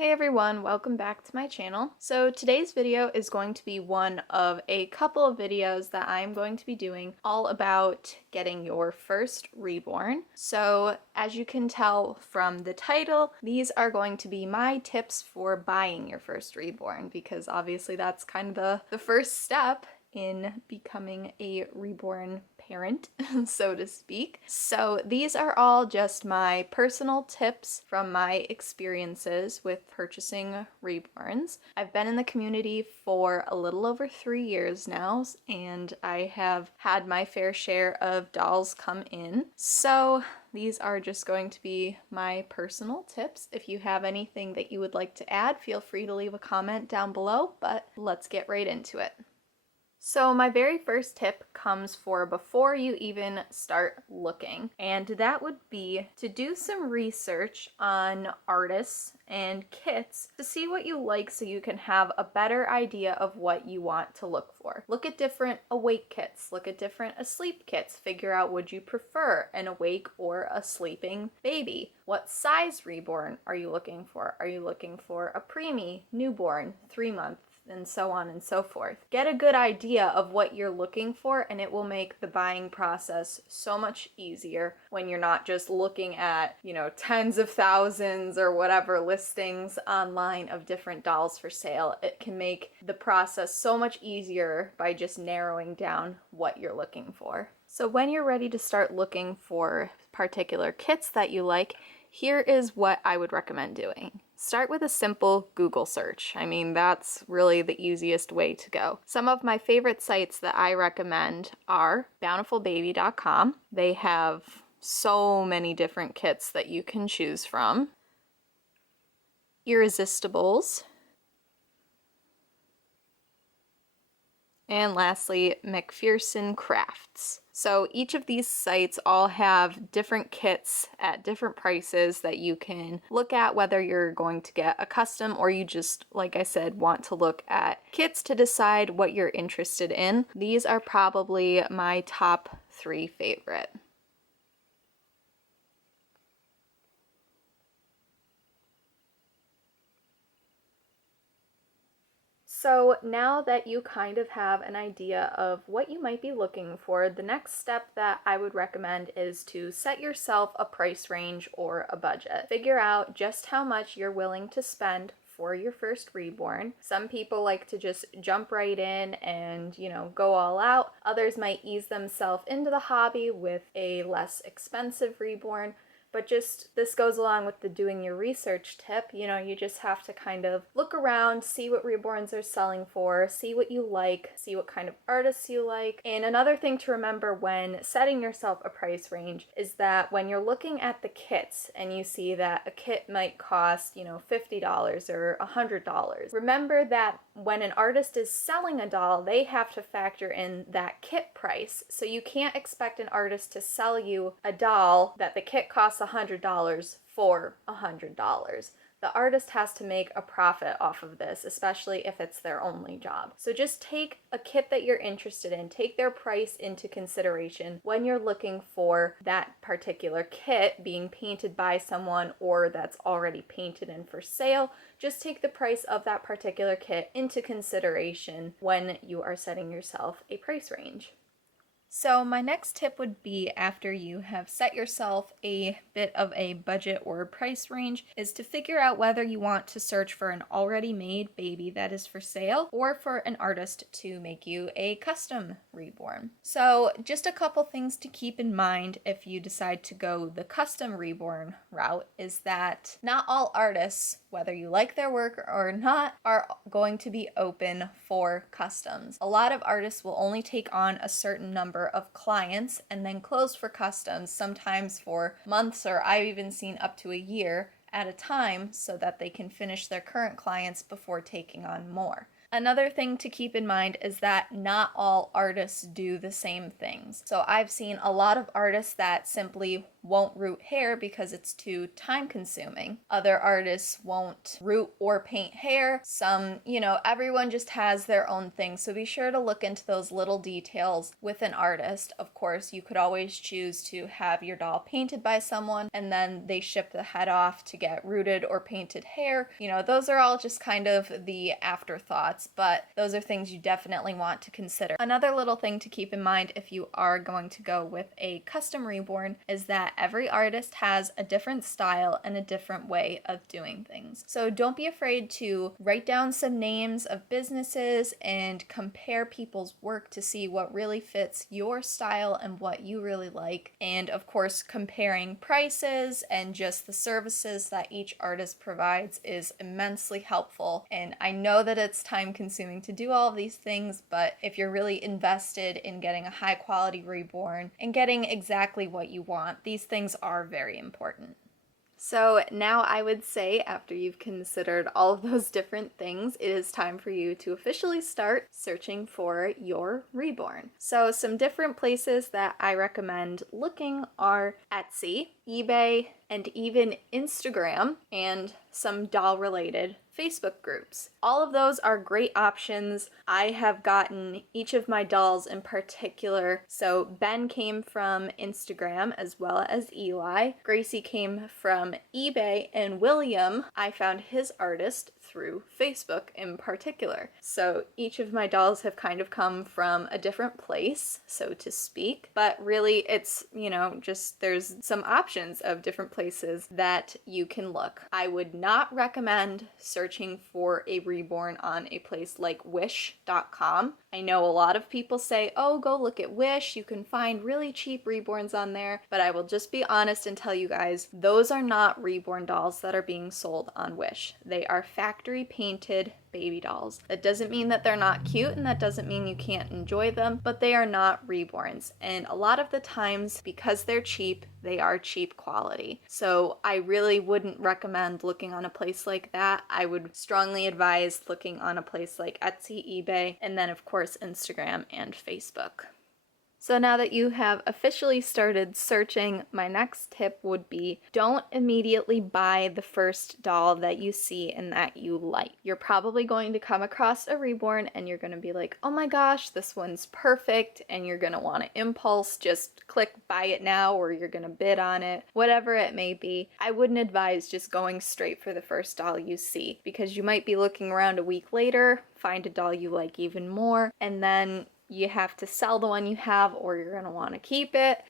Hey everyone, welcome back to my channel. So today's video is going to be one of a couple of videos that I'm going to be doing all about getting your first reborn. So as you can tell from the title, these are going to be my tips for buying your first reborn, because obviously that's kind of the first step in becoming a reborn parent, so to speak. So these are all just my personal tips from my experiences with purchasing reborns. I've been in the community for a little over 3 years now, and I have had my fair share of dolls come in. So these are just going to be my personal tips. If you have anything that you would like to add, feel free to leave a comment down below, but let's get right into it. So my very first tip comes for before you even start looking, and that would be to do some research on artists and kits to see what you like so you can have a better idea of what you want to look for. Look at different awake kits, look at different asleep kits, figure out would you prefer an awake or a sleeping baby. What size reborn are you looking for? Are you looking for a preemie, newborn, 3-month? And so on and so forth. Get a good idea of what you're looking for, and it will make the buying process so much easier when you're not just looking at, tens of thousands or whatever listings online of different dolls for sale. It can make the process so much easier by just narrowing down what you're looking for. So when you're ready to start looking for particular kits that you like, here is what I would recommend doing. Start with a simple Google search. I mean, that's really the easiest way to go. Some of my favorite sites that I recommend are bountifulbaby.com. They have so many different kits that you can choose from. Irresistibles. And lastly, McPherson Crafts. So each of these sites all have different kits at different prices that you can look at, whether you're going to get a custom or you just, like I said, want to look at kits to decide what you're interested in. These are probably my top 3 favorite. So now that you kind of have an idea of what you might be looking for, the next step that I would recommend is to set yourself a price range or a budget. Figure out just how much you're willing to spend for your first reborn. Some people like to just jump right in and, go all out. Others might ease themselves into the hobby with a less expensive reborn. But just, this goes along with the doing your research tip. You just have to kind of look around, see what reborns are selling for, see what you like, see what kind of artists you like. And another thing to remember when setting yourself a price range is that when you're looking at the kits and you see that a kit might cost, $50 or $100, remember that when an artist is selling a doll, they have to factor in that kit price. So you can't expect an artist to sell you a doll that the kit costs $100 for $100. The artist has to make a profit off of this, especially if it's their only job. So just take a kit that you're interested in, take their price into consideration when you're looking for that particular kit being painted by someone or that's already painted and for sale. Just take the price of that particular kit into consideration when you are setting yourself a price range. So my next tip would be, after you have set yourself a bit of a budget or price range, is to figure out whether you want to search for an already made baby that is for sale or for an artist to make you a custom reborn. So just a couple things to keep in mind if you decide to go the custom reborn route is that not all artists, whether you like their work or not, are going to be open for customs. A lot of artists will only take on a certain number of clients and then close for customs, sometimes for months, or I've even seen up to a year at a time, so that they can finish their current clients before taking on more. Another thing to keep in mind is that not all artists do the same things. So I've seen a lot of artists that simply won't root hair because it's too time consuming. Other artists won't root or paint hair. Some, everyone just has their own thing. So be sure to look into those little details with an artist. Of course, you could always choose to have your doll painted by someone and then they ship the head off to get rooted or painted hair. Those are all just kind of the afterthoughts, but those are things you definitely want to consider. Another little thing to keep in mind if you are going to go with a custom reborn is that every artist has a different style and a different way of doing things. So don't be afraid to write down some names of businesses and compare people's work to see what really fits your style and what you really like. And of course, comparing prices and just the services that each artist provides is immensely helpful. And I know that it's time consuming to do all of these things, but if you're really invested in getting a high quality reborn and getting exactly what you want, these things are very important. So now I would say, after you've considered all of those different things, it is time for you to officially start searching for your reborn. So some different places that I recommend looking are Etsy, eBay, and even Instagram, and some doll-related Facebook groups. All of those are great options. I have gotten each of my dolls in particular. So Ben came from Instagram as well as Eli. Gracie came from eBay, and William, I found his artist through Facebook in particular. So each of my dolls have kind of come from a different place, so to speak, but really it's, just there's some options of different places that you can look. I would not recommend searching for a reborn on a place like wish.com. I know a lot of people say, oh, go look at Wish, you can find really cheap reborns on there, but I will just be honest and tell you guys, those are not reborn dolls that are being sold on Wish. They are factory painted baby dolls. That doesn't mean that they're not cute, and that doesn't mean you can't enjoy them, but they are not reborns. And a lot of the times, because they're cheap, they are cheap quality. So I really wouldn't recommend looking on a place like that. I would strongly advise looking on a place like Etsy, eBay, and then of course Instagram and Facebook. So now that you have officially started searching, my next tip would be don't immediately buy the first doll that you see and that you like. You're probably going to come across a reborn and you're going to be like, oh my gosh, this one's perfect, and you're going to want to impulse just click buy it now, or you're going to bid on it, whatever it may be. I wouldn't advise just going straight for the first doll you see, because you might be looking around a week later, find a doll you like even more, and then you have to sell the one you have, or you're going to want to keep it.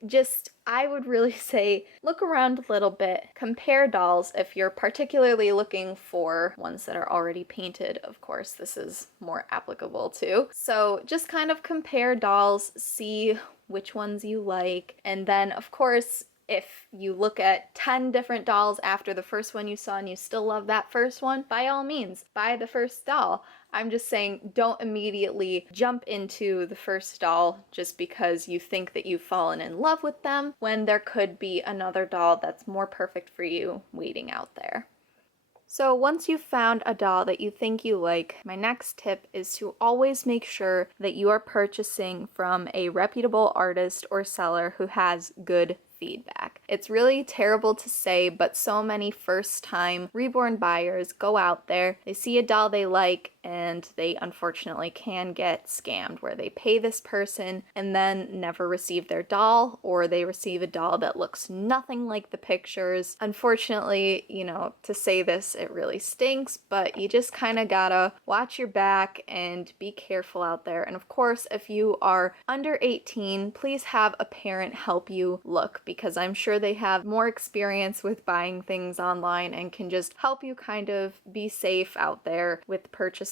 I would really say look around a little bit, compare dolls if you're particularly looking for ones that are already painted. Of course, this is more applicable too. So just kind of compare dolls, see which ones you like, and then of course, if you look at 10 different dolls after the first one you saw and you still love that first one, by all means, buy the first doll. I'm just saying don't immediately jump into the first doll just because you think that you've fallen in love with them, when there could be another doll that's more perfect for you waiting out there. So once you've found a doll that you think you like, my next tip is to always make sure that you are purchasing from a reputable artist or seller who has good feedback. It's really terrible to say, but so many first-time reborn buyers go out there, they see a doll they like, and they unfortunately can get scammed, where they pay this person and then never receive their doll, or they receive a doll that looks nothing like the pictures. Unfortunately, to say this, it really stinks, but you just kind of gotta watch your back and be careful out there. And of course, if you are under 18, please have a parent help you look, because I'm sure they have more experience with buying things online and can just help you kind of be safe out there with purchasing,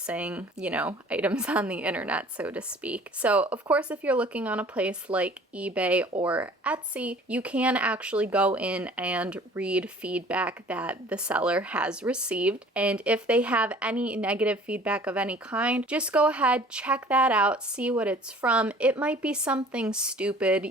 items on the internet, so to speak. So, of course, if you're looking on a place like eBay or Etsy, you can actually go in and read feedback that the seller has received. And if they have any negative feedback of any kind, just go ahead, check that out, see what it's from. It might be something stupid,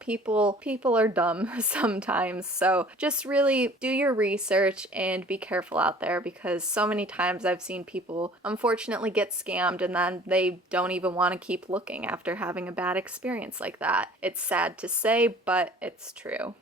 people are dumb sometimes. So just really do your research and be careful out there, because so many times I've seen people unfortunately get scammed and then they don't even want to keep looking after having a bad experience like that. It's sad to say, but it's true.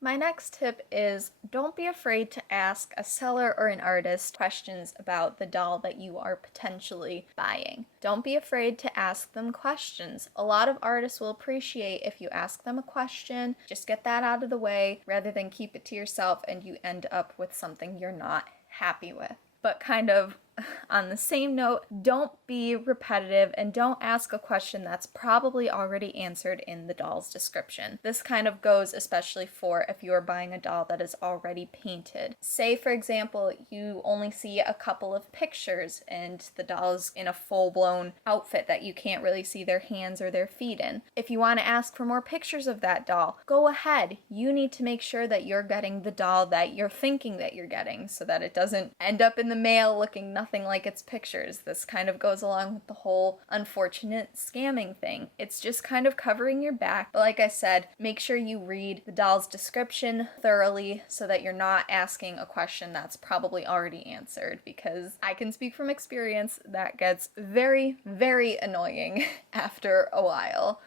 My next tip is don't be afraid to ask a seller or an artist questions about the doll that you are potentially buying. Don't be afraid to ask them questions. A lot of artists will appreciate if you ask them a question, just get that out of the way rather than keep it to yourself and you end up with something you're not happy with. But kind of on the same note, don't be repetitive and don't ask a question that's probably already answered in the doll's description. This kind of goes especially for if you are buying a doll that is already painted. Say, for example, you only see a couple of pictures and the doll's in a full-blown outfit that you can't really see their hands or their feet in. If you want to ask for more pictures of that doll, go ahead. You need to make sure that you're getting the doll that you're thinking that you're getting so that it doesn't end up in the mail looking nothing like its pictures. This kind of goes along with the whole unfortunate scamming thing. It's just kind of covering your back. But like I said, make sure you read the doll's description thoroughly so that you're not asking a question that's probably already answered, because I can speak from experience that gets very, very annoying after a while.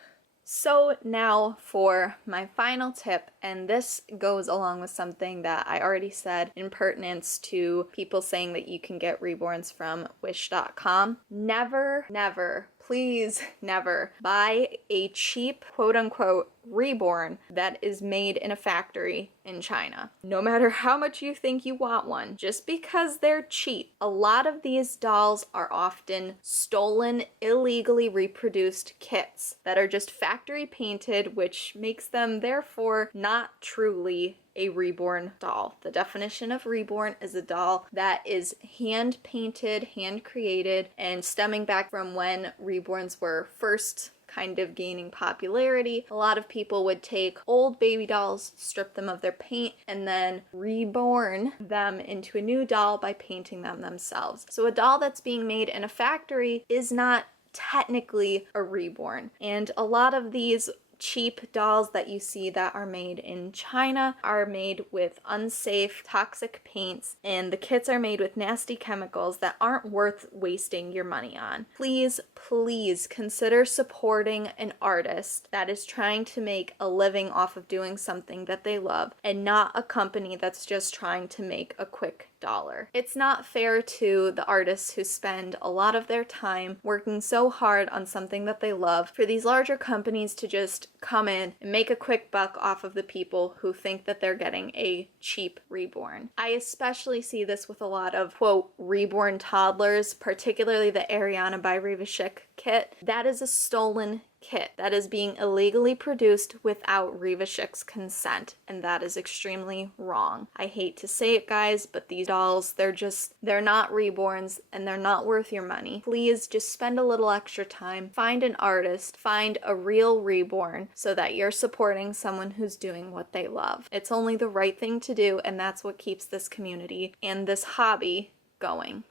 So now for my final tip, and this goes along with something that I already said in pertinence to people saying that you can get reborns from wish.com. Never, never, please never buy a cheap quote-unquote reborn that is made in a factory in China. No matter how much you think you want one, just because they're cheap. A lot of these dolls are often stolen, illegally reproduced kits that are just factory painted, which makes them therefore not truly a reborn doll. The definition of reborn is a doll that is hand painted, hand created, and stemming back from when reborns were first kind of gaining popularity. A lot of people would take old baby dolls, strip them of their paint, and then reborn them into a new doll by painting them themselves. So a doll that's being made in a factory is not technically a reborn. And a lot of these cheap dolls that you see that are made in China are made with unsafe, toxic paints, and the kits are made with nasty chemicals that aren't worth wasting your money on. Please, please consider supporting an artist that is trying to make a living off of doing something that they love, and not a company that's just trying to make a quick dollar. It's not fair to the artists who spend a lot of their time working so hard on something that they love for these larger companies to just come in and make a quick buck off of the people who think that they're getting a cheap reborn. I especially see this with a lot of quote reborn toddlers, particularly the Ariana by Reva Schick kit. That is a stolen kit that is being illegally produced without Reva Schick's consent, and that is extremely wrong. I hate to say it, guys, but these dolls, they're not reborns and they're not worth your money. Please just spend a little extra time, find an artist, find a real reborn so that you're supporting someone who's doing what they love. It's only the right thing to do, and that's what keeps this community and this hobby going.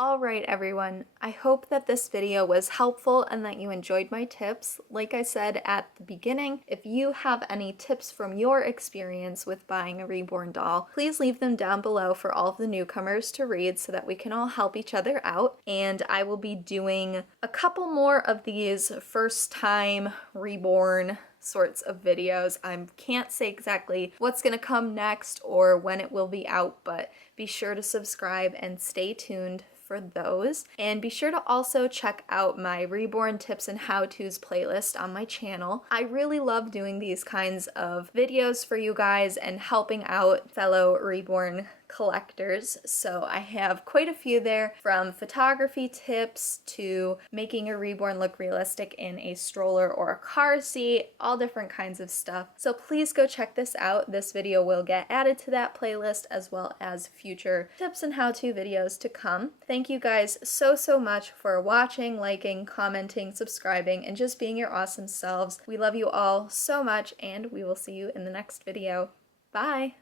Alright everyone, I hope that this video was helpful and that you enjoyed my tips. Like I said at the beginning, if you have any tips from your experience with buying a reborn doll, please leave them down below for all of the newcomers to read so that we can all help each other out. And I will be doing a couple more of these first time reborn sorts of videos. I can't say exactly what's gonna come next or when it will be out, but be sure to subscribe and stay tuned for those. And be sure to also check out my Reborn tips and how-tos playlist on my channel. I really love doing these kinds of videos for you guys and helping out fellow Reborn collectors, so I have quite a few there, from photography tips to making a reborn look realistic in a stroller or a car seat, all different kinds of stuff. So please go check this out. This video will get added to that playlist as well as future tips and how-to videos to come. Thank you guys so much for watching, liking, commenting, subscribing, and just being your awesome selves. We love you all so much, and we will see you in the next video. Bye!